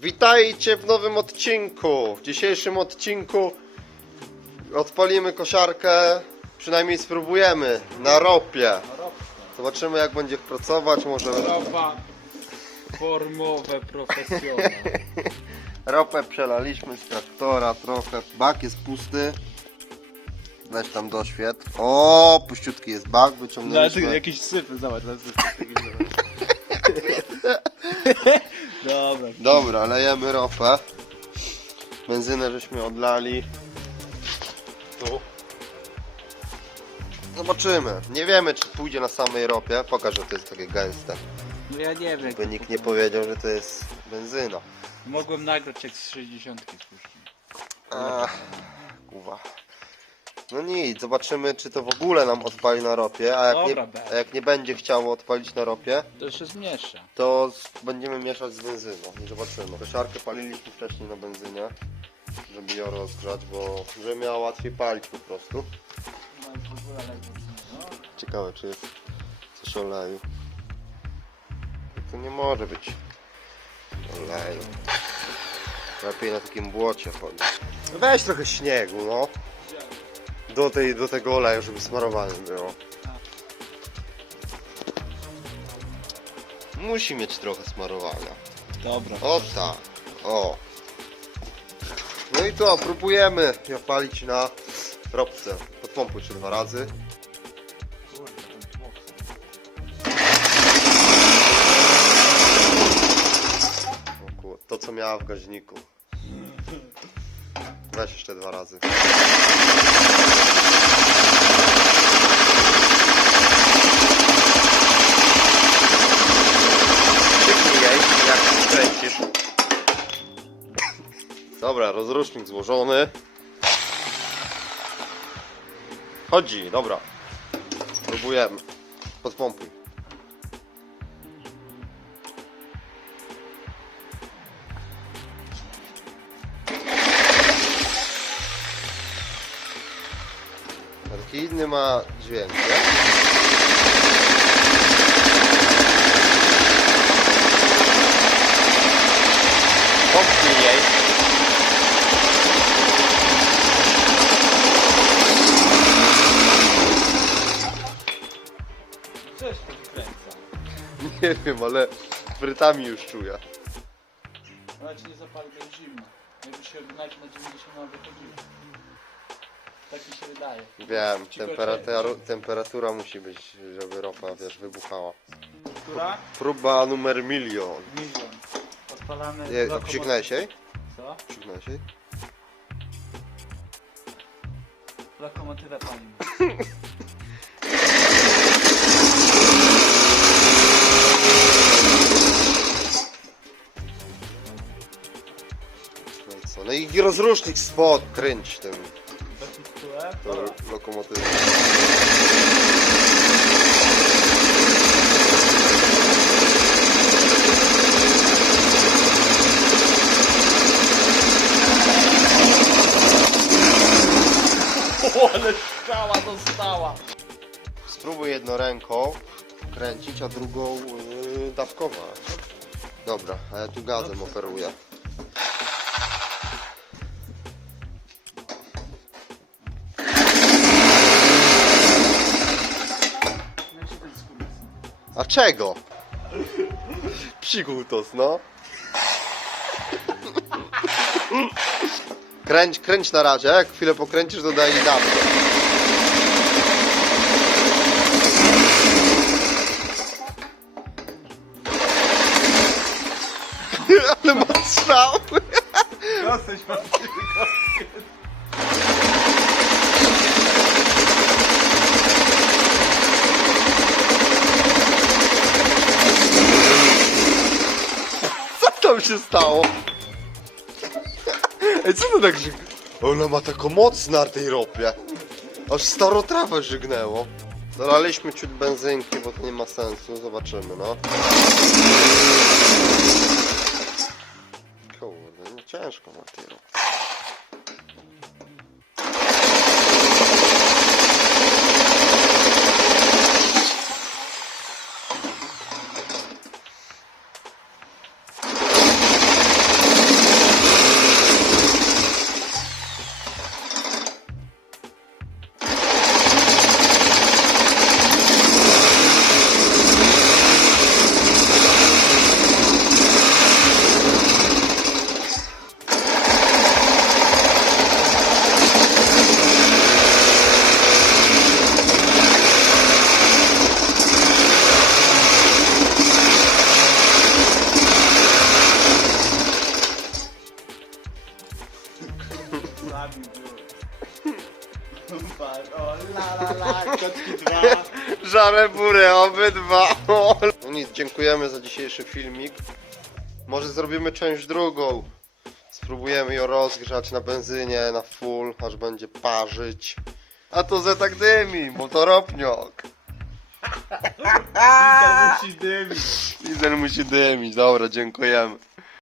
Witajcie w nowym odcinku. W dzisiejszym odcinku odpalimy kosiarkę, przynajmniej spróbujemy, na ropie. Zobaczymy jak będzie pracować, może Ropa formowe, profesjonalne. ropę przelaliśmy z traktora trochę, bak jest pusty. Weź tam doświet. O, puściutki jest bak, wyciągnęliśmy. jakieś syfy, zobacz, syfy. Dobra. Dobra, lejemy ropę. Benzynę żeśmy odlali. Tu. Zobaczymy. Nie wiemy, czy pójdzie na samej ropie. Pokaż, że to jest takie gęste. No ja nie wiem. By nikt nie powiedział, że to jest benzyna. Mogłem nagrać jak z 60 spuścić. Ach, kuwa. No nic, zobaczymy, czy to w ogóle nam odpali na ropie. A jak, Dobra, nie, a jak nie będzie chciało odpalić na ropie, To się zmiesza. to z- będziemy mieszać z benzyną i zobaczymy. Kosiarkę paliliśmy wcześniej na benzynie, żeby ją rozgrzać, bo żeby miała łatwiej palić po prostu. Ciekawe, czy jest coś oleju. To nie może być oleju. Lepiej na takim błocie chodzi. Weź trochę śniegu, no. Do, tej, do tego oleju, żeby smarowane było. Musi mieć trochę smarowania. Dobra. O tak, o. No i to, próbujemy ją palić na ropce. Podpompuj jeszcze dwa razy. O kur... To co miała w gaźniku. Weź jeszcze dwa razy. Jej, jak kręcisz. Dobra, rozrusznik złożony. Chodzi, dobra. Próbujemy. Podpompuj. Taki inny ma dźwięk, nie? Pomknij jej. Coś tu kręca. Nie wiem, ale frytami już czuję. Ona ci nie zapali, to jest zimno. Jakby się najpierw na 90 ma wychodziło. Tak mi się wydaje. Wiem, Cicho temperatura, musi być, żeby ropa, wiesz, wybuchała. Która? Próba numer milion. Milion. Odpalamy Nie, a lokomotyw- krzyknąłeś jej? Co? Krzyknąłeś jej? Lokomotywę palimy. No i co? No i rozrusznik spod, kręć tym? Tą Dobra. lokomotywą. O, ale strzała dostała. Spróbuj jedną ręką kręcić, a drugą yy, dawkować. Dobra, a ja tu gazem operuję. A czego? Psikutos, no. Kręć, kręć na razie, jak chwilę pokręcisz, to daj dawkę. Ale ma strzał. Się stało? Ej, co to tak żyg... Ona ma taką moc na tej ropie. Aż staro trawę żygnęło. Zalaliśmy ciut benzynki, bo to nie ma sensu. Zobaczymy, no. Kurde, no ciężko na tej ropie. Kotki dwa. Żare bury, obydwa. No nic, dziękujemy za dzisiejszy filmik. Może zrobimy część drugą. Spróbujemy ją rozgrzać na benzynie, na full, aż będzie parzyć. A to ze tak dymi, bo to ropniok. Kilka musi dymić. Diesel musi dymić. Dobra, dziękujemy.